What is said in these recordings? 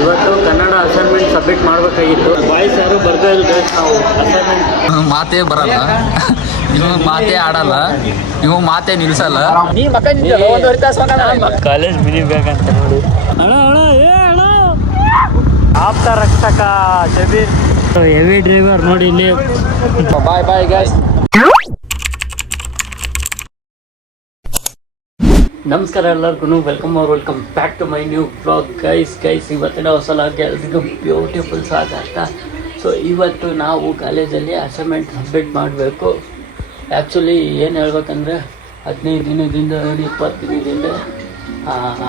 ಇವತ್ತು Kannada assignment submit ಮಾಡಬೇಕಾಗಿತ್ತು. Boys ಯಾರು ಬರ್ತಾ ಇಲ್ಲ. ನಾವು ಅಸೈನ್ಮೆಂಟ್ ಮಾತೇ ಬರಲ್ಲ, ಇವ್ ಮಾತೇ ಆಡಲ್ಲ, ಇವ್ ಮಾತೇ ನಿಲ್ಸಲ್ಲ. ನೀ ಕಾಲೇಜ್ ಮಿನಿ ಬೇಕಂತ ನೋಡಿ. ಆಪ್ತ ರಕ್ಷಕ ಜಬೀರ್ ಹೆವಿ ಡ್ರೈವರ್ ನೋಡಿ ಇಲ್ಲಿ. Bye bye guys. ನಮಸ್ಕಾರ ಎಲ್ಲರಿಗೂ, welcome back to my new blog. Guys ಇವತ್ತಿನ ಹೊಸಲ ಎಲ್ರಿಗೂ ಬ್ಯೂಟಿಫುಲ್ ಸ್ವಾಗತ. ಸೊ ಇವತ್ತು ನಾವು ಕಾಲೇಜಲ್ಲಿ ಅಸೈನ್ಮೆಂಟ್ ಸಬ್ಮಿಟ್ ಮಾಡಬೇಕು. ಆ್ಯಕ್ಚುಲಿ ಏನು ಹೇಳ್ಬೇಕಂದ್ರೆ 15 ದಿನದಿಂದ 20 ದಿನದಿಂದ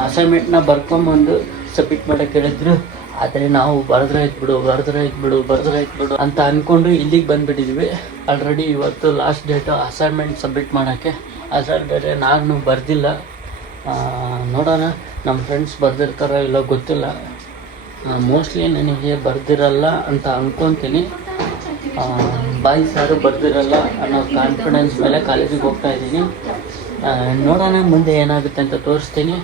ಅಸೈನ್ಮೆಂಟ್ನ ಬರ್ಕೊಂಬಂದು ಸಬ್ಮಿಟ್ ಮಾಡೋಕ್ಕೆ ಹೇಳಿದ್ರು. ಆದರೆ ನಾವು ಬರೆದ್ರೆ ಇದ್ಬಿಡು ಅಂತ ಅಂದ್ಕೊಂಡು ಇಲ್ಲಿಗೆ ಬಂದುಬಿಟ್ಟಿದ್ವಿ. ಆಲ್ರೆಡಿ ಇವತ್ತು ಲಾಸ್ಟ್ ಡೇಟು ಅಸೈನ್ಮೆಂಟ್ ಸಬ್ಮಿಟ್ ಮಾಡೋಕ್ಕೆ. ಅಸೈನ್ ಬೇರೆ ನಾನು ಬರೆದಿಲ್ಲ, ನೋಡೋಣ ನಮ್ಮ ಫ್ರೆಂಡ್ಸ್ ಬರೆದಿರ್ತಾರೋ ಇಲ್ಲ ಗೊತ್ತಿಲ್ಲ. ಮೋಸ್ಟ್ಲಿ ನನಗೆ ಬರೆದಿರಲ್ಲ ಅಂತ ಅಂದ್ಕೊತೀನಿ. ಬಾಯ್ಸ್ ಯಾರು ಬರೆದಿರಲ್ಲ ಅನ್ನೋ ಕಾನ್ಫಿಡೆನ್ಸ್ ಮೇಲೆ ಕಾಲೇಜಿಗೆ ಹೋಗ್ತಾಯಿದ್ದೀನಿ. ನೋಡೋಣ ಮುಂದೆ ಏನಾಗುತ್ತೆ ಅಂತ ತೋರಿಸ್ತೀನಿ.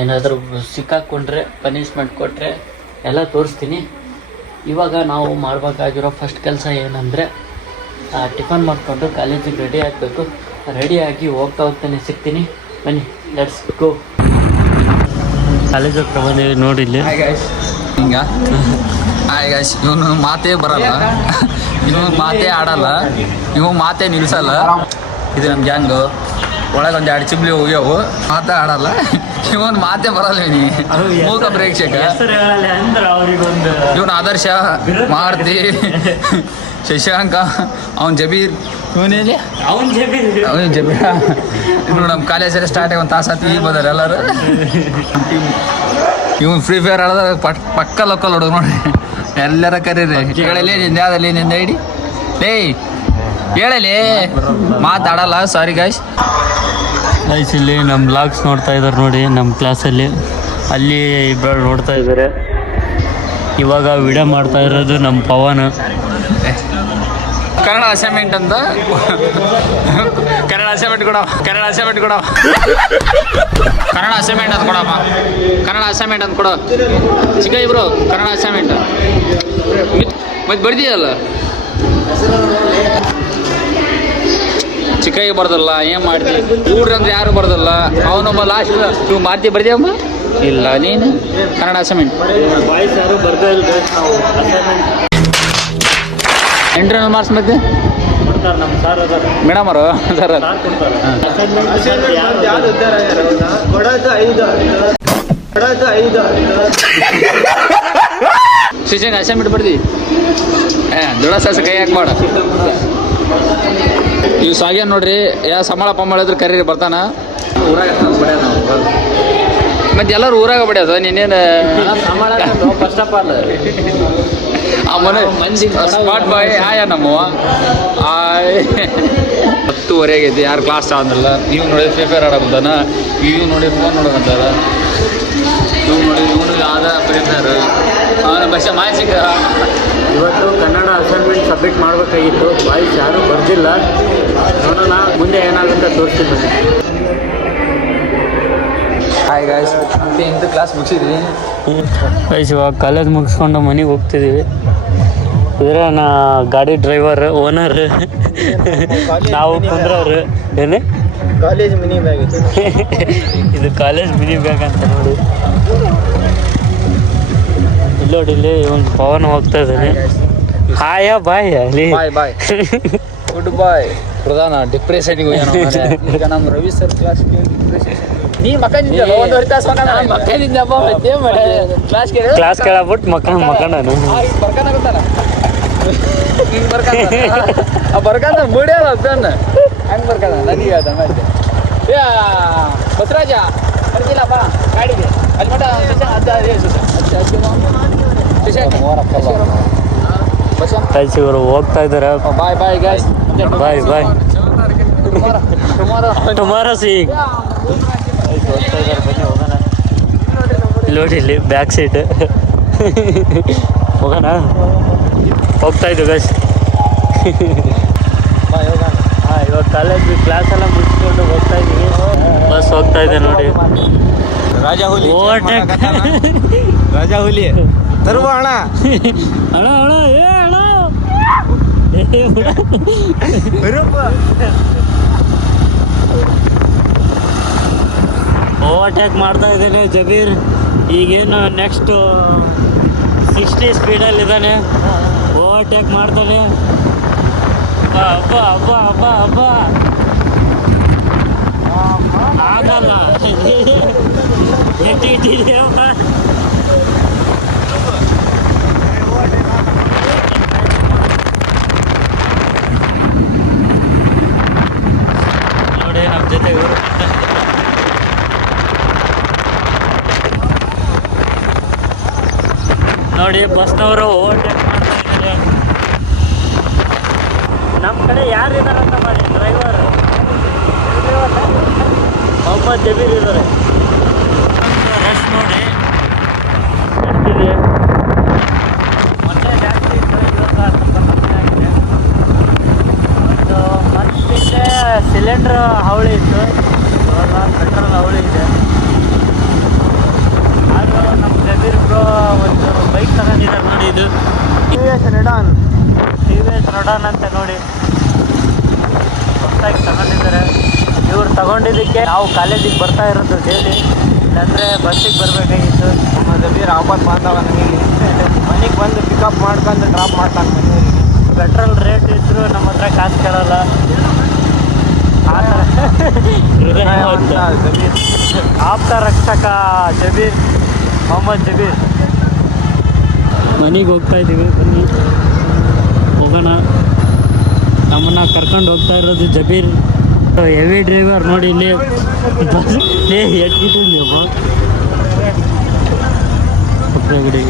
ಏನಾದರೂ ಸಿಕ್ಕಾಕ್ಕೊಂಡ್ರೆ, ಪನಿಷ್ಮೆಂಟ್ ಕೊಟ್ಟರೆ ಎಲ್ಲ ತೋರಿಸ್ತೀನಿ. ಇವಾಗ ನಾವು ಮಾಡಬೇಕಾಗಿರೋ ಫಸ್ಟ್ ಕೆಲಸ ಏನಂದರೆ ಟಿಫನ್ ಮಾಡಿಕೊಂಡು ಕಾಲೇಜಿಗೆ ರೆಡಿ ಆಗಬೇಕು. ರೆಡಿಯಾಗಿ ಹೋಗ್ತಾನೆ ಸಿಗ್ತೀನಿ. ಬನ್ನಿ, ಲೆಟ್ಸ್ ಗೋ. ಕಾಲೇಜ್ ಹತ್ರ ಬಂದಿವಿ ನೋಡಿ ಇಲ್ಲಿ. ಹಿಂಗ ಇವನು ಮಾತೇ ಬರಲ್ಲ, ಇವನು ಮಾತೇ ಆಡಲ್ಲ, ಇವ್ ಮಾತೇ ನಿಲ್ಸಲ್ಲ. ಇದು ನಮ್ಮ ಗ್ಯಾಂಗು. ಒಳಗೊಂದು 2 ಚಿಬ್ಲಿ ಹೋಗ್ಯಾವು, ಮಾತೇ ಆಡಲ್ಲ, ಇವನ್ ಮಾತೇ ಬರಲ್ಲ. ಮೂಕ ಪ್ರೇಕ್ಷಕ ಇವನು ಆದರ್ಶ, ಮಾರುತಿ, ಶಶಾಂಕ, ಅವನ್ ಜಬೀರ್, ಅವನ್ ಜಬೀರ್. ಇನ್ನು ನಮ್ಮ ಕಾಲೇಜಲ್ಲಿ ಸ್ಟಾರ್ಟ್ ಆಗಿ 1 ತಾಸು ಆತು. ಈಗ ಬಂದಾರೆ ಎಲ್ಲರೂ. ಇವನು ಫ್ರೀ ಫೈರ್ ಆಡಿದ್ರೆ ಪಕ್ಕ ಲೋಕಲ್ ಹೊಡೋದು ನೋಡಿ. ಎಲ್ಲರ ಕರೀರಿ, ಕೇಳಲಿ ನಿಂದ ಯಾವ್ದಲ್ಲಿ ನಿಂದ ಐಡಿ ಲೇ ಹೇಳಲಿ. ಮಾತಾಡಲ್ಲ. Sorry guys. ಇಲ್ಲಿ ನಮ್ಮ ಬ್ಲಾಗ್ಸ್ ನೋಡ್ತಾ ಇದ್ದಾರೆ ನೋಡಿ. ನಮ್ಮ ಕ್ಲಾಸಲ್ಲಿ ಅಲ್ಲಿ ಇಬ್ಬರು ನೋಡ್ತಾ ಇದ್ದಾರೆ. ಇವಾಗ ವಿಡಿಯೋ ಮಾಡ್ತಾ ಇರೋದು ನಮ್ಮ ಪವನ್. ಕನ್ನಡ ಅಸೈನ್ಮೆಂಟ್ ಅಂತ ಕನ್ನಡ ಅಸೈನ್ಮೆಂಟ್ ಕೊಡಪ್ಪ. ಕನ್ನಡ ಅಸೈನ್ಮೆಂಟ್ ಅಂತ ಕೊಡೋ ಚಿಕ್ಕ ಇಬ್ರು. ಕನ್ನಡ ಅಸೈನ್ಮೆಂಟ್ ಮತ್ತೆ ಬರ್ದಿಯಲ್ಲ, ಚಿಕ್ಕಾಗಿ ಬರ್ದಲ್ಲ. ಏನು ಮಾಡ್ತೀವಿ ಹುಡ್ರಂದ್ರೆ ಯಾರು ಬರ್ದಲ್ಲ. ಅವನೊಬ್ಬ ಲಾಸ್ಟ್ ನೀವು ಮಾತಿ ಬರ್ದಿಯಮ್ಮ ಇಲ್ಲ ನೀನು. ಕನ್ನಡ ಅಸೈನ್ಮೆಂಟ್ ಬಾಯ್ಸ್ ಯಾರು ಬರ್ತಾ ಇಲ್ಲ. ನಾವು ಇಂಟರ್ನಲ್ ಮಾರ್ಕ್ಸ್ ಮತ್ತೆ ನಮ್ಮ ಸರ್ ಮೇಡಮ್ ಅವರು ಸರ್ ಶಿಕ್ಷಣ ಅಸೈನ್ಮೆಂಟ್ ಬರ್ದಿ. ದೊಡ್ಡ ಸಾಸ ಕೈ ಹಾಕಿ ಮಾಡ. ನೀವು ಸಾಗ್ಯ ನೋಡ್ರಿ, ಯಾವ ಸಂಬಳ ಪಂಬಳ ಇದ್ರೆ ಕರೀರಿ ಬರ್ತಾನ. ಊರಾಗ ಮತ್ತೆ ಎಲ್ಲರೂ ಊರಾಗ ಬಡಿಯೋದು. ನೀನೇನು ಫಸ್ಟ್ ಆಫ್ ಆಲ್ ಆ ಮನೆ ಸ್ಮಾರ್ಟ್ ಬಾಯ್ ಆಯ ನಮ್ಮವ 10:30 ಆಗೈತಿ. ಯಾರು ಕ್ಲಾಸ್ ಆದ್ರಲ್ಲ. ಇವ್ ನೋಡಿ ಫ್ರೀ ಫೈರ್ ಆಡೋದಾನ, ಇವ್ ನೋಡಿ ಫೋನ್ ನೋಡೋದಂತಾರ. ಇವ್ ನೋಡಿ ಇವನು ಆದ ಫ್ರೀ ಫೈರ್. ಅವನ ಭಾಷೆ ಮಾನಸಿಕ. ಇವತ್ತು ಕನ್ನಡ ಅಸೈನ್ಮೆಂಟ್ ಸಬ್ಮಿಟ್ ಮಾಡಬೇಕಾಗಿತ್ತು. ಬಾಯ್ಸ್ ಯಾರೂ ಬರ್ದಿಲ್ಲ. ನೋಡೋಣ ಮುಂದೆ ಏನಾಗುತ್ತೆ ತೋರಿಸ್ತೀನಿ. ಹಾಯ್ ಗಾಯ್ಸ್, ಇಂಥ ಕ್ಲಾಸ್ ಮುಗಿಸಿದ್ವಿ ಗೈಸ್. ಇವಾಗ ಕಾಲೇಜ್ ಮುಗಿಸ್ಕೊಂಡು ಮನೆಗೆ ಹೋಗ್ತಿದ್ದೀವಿ. ಇದ್ರೆ ನಾ ಗಾಡಿ ಡ್ರೈವರ್, ಓನರ್, ನಾವು ಕುಂದ್ರವ್ರು. ಏನೇ ಕಾಲೇಜ್ ಮಿನಿ ಬ್ಯಾಗ್ ಇದು ಕಾಲೇಜ್ ಮಿನಿ ಬ್ಯಾಗ್ ಅಂತ ನೋಡಿ. ಇಲ್ಲಿ ನೋಡಿ, ಇಲ್ಲಿ ಇವನು ಪವನ್ ಹೋಗ್ತಾ ಇದ್ದಾನೆ. ಹಾಯ ಬಾಯ್ ಅಲ್ಲಿ ಬಾಯ್ ಗುಡ್ ಬಾಯ್. ಪ್ರಧಾನ ಡಿಪ್ರೆಷನ್ಗೆ ಈಗ ನಮ್ಮ ರವಿ ಸರ್ ಕ್ಲಾಸ್ ನೀ ಕ್ಲಾಸ್ ಕೇಳಬಿಟ್ಟು ಮಕ್ಕಳಾನು ಬರ್ಕಂತ ಮುಡಿಯಲ್ಲ ಅಬ್ಬನ ಹಂಗೆ ಬರ್ಕಂದ ನನಗೆ ಅದ ಮತ್ತೆ ಬಸರಾಜ ಬರ್ತಿಲ್ಲ ಬಾ ಗಾಡಿಗೆ ಅಲ್ಲಿ ಮಟ ಇವರು ಹೋಗ್ತಾ ಇದ್ದಾರೆ. ಬಾಯ್ ಬಾಯ್ ಗಾಯ್ಸ್, ಬಾಯ್ ಬಾಯ್. ಟುಮಾರೋ ಸಿಗ್. ಹೋಗ್ತಾ ಇದ್ದಾರೆ, ಬನ್ನಿ ಹೋಗೋಣ. ಇಲ್ಲಿ ನೋಡಿ, ಇಲ್ಲಿ ಬ್ಯಾಕ್ ಸೀಟ್ ಹೋಗೋಣ. ಹೋಗ್ತಾ ಇದ್ದೀವಿ ಗೈಸ್. ಇವಾಗ ಕಾಲೇಜ್ ಕ್ಲಾಸ್ ಎಲ್ಲ ಮುಗಿಸ್ಕೊಂಡು ಹೋಗ್ತಾ ಇದ್ದೀವಿ. ಬಸ್ ಹೋಗ್ತಾ ಇದೆ ನೋಡಿ. ರಾಜಾ ಹುಲಿ ಓವರ್ಟೇಕ್ ರಾಜಾ ಹುಲಿ ತರುವ ಅಣ್ಣ ಅಣ್ಣ ಅಣ್ಣ ಏ ಅಣ್ಣ ಏ ಬಿಡ. ಓವರ್ಟೇಕ್ ಮಾಡ್ತಾ ಇದ್ದಾನೆ ಜಬೀರ್. ಈಗೇನು ನೆಕ್ಸ್ಟ್ 60 ಸ್ಪೀಡಲ್ಲಿದ್ದಾನೆ. ಓವರ್ಟೇಕ್ ಮಾಡ್ತಾನೆ. ಹಬ್ಬ ಹಬ್ಬ ಹಬ್ಬ ಹಬ್ಬ ಆಗಲ್ಲ. ಇಟ್ಟಿದೆಯಪ್ಪ. ನೋಡಿ ನಮ್ಮ ಜೊತೆ ಇವರು ನೋಡಿ ಬಸ್ನವರು ಓವರ್ಟೇಕ್ ಮಾಡ್ತಾ ಇದ್ದಾರೆ. ನಮ್ಮ ಕಡೆ ಯಾರಿದಾರಂತ ಮಾಡಿ ಡ್ರೈವರ್ ಮೊಹಮ್ಮದ್ ಜಬೀರ್ ಇದ್ದಾರೆ. ರಶ್ ನೋಡಿ ಎಷ್ಟಿದೆ. ಮೊನ್ನೆ ಜಾಸ್ತಿ ಇತ್ತು, ಇವಾಗ ಸ್ವಲ್ಪ ಕಮ್ಮಿ ಆಗಿದೆ. ಒಂದು ಮಂತ್ಲಿಂದ ಸಿಲಿಂಡ್ರ್ ಹಾವಳಿ ಇತ್ತು, ಇವಾಗ ಪೆಟ್ರೋಲ್ ಹಾವಳಿ ಇದೆ. ಆದರೂ ನಮ್ಮ ಜಬೀರ್ ಬ್ರೋ ಒಂದು ಬೈಕ್ ತಗೊಂಡಿದ್ದಾರೆ ನೋಡಿ. ಇದು TVS ರೆಡಾನ್ ಅಂತ ನೋಡಿ ಹೊಸದಾಗಿ ತಗೊಂಡಿದ್ದಾರೆ. ಇವ್ರು ತಗೊಂಡಿದ್ದಕ್ಕೆ ನಾವು ಕಾಲೇಜಿಗೆ ಬರ್ತಾ ಇರೋದು ಡೈಲಿ, ಇಲ್ಲಾಂದರೆ ಬಸ್ಸಿಗೆ ಬರಬೇಕಾಗಿತ್ತು. ನಮ್ಮ ಜಬೀರ್ ಆಪತ್ ಬಾಂಧವ ನನಗೆ ಮನೆಗೆ ಬಂದು ಪಿಕಪ್ ಮಾಡ್ಕೊಂಡು ಡ್ರಾಪ್ ಮಾಡ್ತಾನೆ ಮನೆಯವರಿಗೆ. ಪೆಟ್ರೋಲ್ ರೇಟ್ ಇದ್ದರೂ ನಮ್ಮ ಹತ್ರ ಕಾಸು ಕೇಳಲ್ಲ. ಆ ಥರ ಜಬೀರ್ ಆಪ್ತ ರಕ್ಷಕ ಜಬೀರ್, ಮೊಹಮ್ಮದ್ ಜಬೀರ್. ಮನೆಗೆ ಹೋಗ್ತಾ ಇದ್ದೀವಿ, ಬನ್ನಿ ಹೋಗೋಣ. ನಮ್ಮನ್ನು ಕರ್ಕೊಂಡು ಹೋಗ್ತಾ ಇರೋದು ಜಬೀರ್. ಹೆವಿ ಡ್ರೈವರ್ ನೋಡಿ ಇಲ್ಲಿ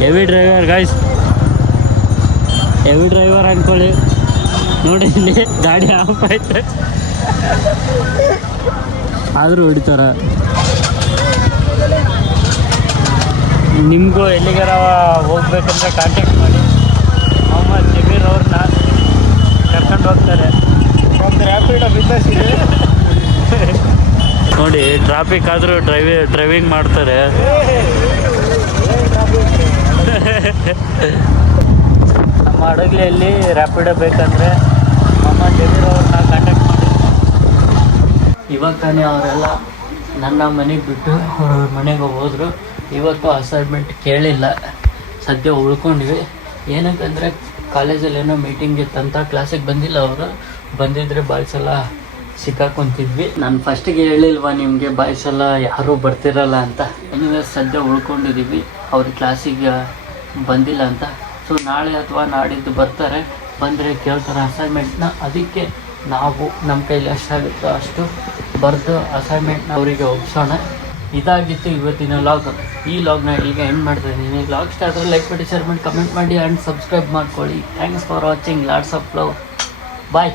heavy driver guys, heavy driver ಅಂದ್ಕೊಳ್ಳಿ. ನೋಡಿ ಇಲ್ಲಿ ಗಾಡಿ ಆಫ್ ಆಯ್ತು ಆದರೂ ಹೊಡಿತಾರ. ನಿಮಗೂ ಎಲ್ಲಿಗಾರ ಹೋಗ್ಬೇಕಂದ್ರೆ ಕಾಂಟ್ಯಾಕ್ಟ್ ಮಾಡಿ, ಮೊಹಮ್ಮದ್ ಜಬೀರ್ ಅವ್ರನ್ನ ಕರ್ಕೊಂಡು ಹೋಗ್ತಾರೆ. ಒಂದು ರ್ಯಾಪಿಡೋ ಬಿಸ್ನೆಸ್ ಇದೆ ನೋಡಿ. ಟ್ರಾಫಿಕ್ ಆದರೂ ಡ್ರೈವಿಂಗ್ ಮಾಡ್ತಾರೆ. ನಮ್ಮ ಹಡಗಲಿಯಲ್ಲಿ ರ್ಯಾಪಿಡೋ ಬೇಕಂದರೆ ಮೊಹಮ್ಮದ್ ಜಬೀರ್ ಅವ್ರನ್ನ ಕಾಂಟ್ಯಾಕ್ಟ್ ಮಾಡಿ. ಇವಾಗ ತಾನೇ ಅವರೆಲ್ಲ ನನ್ನ ಮನೆಗೆ ಬಿಟ್ಟು ಅವ್ರ ಮನೆಗೆ ಹೋದ್ರು. ಇವತ್ತು ಅಸೈನ್ಮೆಂಟ್ ಕೇಳಿಲ್ಲ, ಸದ್ಯ ಉಳ್ಕೊಂಡಿವಿ. ಏನಕ್ಕಂದರೆ ಕಾಲೇಜಲ್ಲಿ ಏನೋ ಮೀಟಿಂಗ್ ಇತ್ತಂತ ಕ್ಲಾಸಿಗೆ ಬಂದಿಲ್ಲ ಅವರು. ಬಂದಿದ್ದರೆ ಬಾಯ್ಸ್ ಎಲ್ಲ ಸಿಕ್ಕಾಕೊಂತಿದ್ವಿ. ನಾನು ಫಸ್ಟಿಗೆ ಹೇಳಿಲ್ವ ನಿಮಗೆ ಬಾಯ್ಸ್ ಎಲ್ಲ ಯಾರೂ ಬರ್ತಿರಲ್ಲ ಅಂತ. ಏನಿದೆ ಸದ್ಯ ಉಳ್ಕೊಂಡಿದ್ದೀವಿ, ಅವ್ರ ಕ್ಲಾಸಿಗೆ ಬಂದಿಲ್ಲ ಅಂತ. ಸೊ ನಾಳೆ ಅಥವಾ ನಾಡಿದ್ದು ಬರ್ತಾರೆ, ಬಂದರೆ ಕೇಳ್ತಾರೆ ಅಸೈನ್ಮೆಂಟ್ನ. ಅದಕ್ಕೆ ನಾವು ನಮ್ಮ ಕೈಲಿ ಎಷ್ಟಾಗುತ್ತೋ ಅಷ್ಟು ಬರೆದು ಅಸೈನ್ಮೆಂಟ್ನ ಅವರಿಗೆ ಒಪ್ಸೋಣ. ಇದಾಗಿತ್ತು ಇವತ್ತಿನ ಲಾಗ್. ಈ ಲಾಗ್ನ ಈಗ ಎಂಡ್ ಮಾಡ್ತಾ ಇದ್ದೀನಿ. ಲಾಗ್ ಇಷ್ಟ ಆದರೆ ಲೈಕ್ ಮಾಡಿ, ಶೇರ್ ಮಾಡಿ, ಕಮೆಂಟ್ ಮಾಡಿ ಆ್ಯಂಡ್ ಸಬ್ಸ್ಕ್ರೈಬ್ ಮಾಡ್ಕೊಳ್ಳಿ. Thanks for watching. Lots of love. Bye.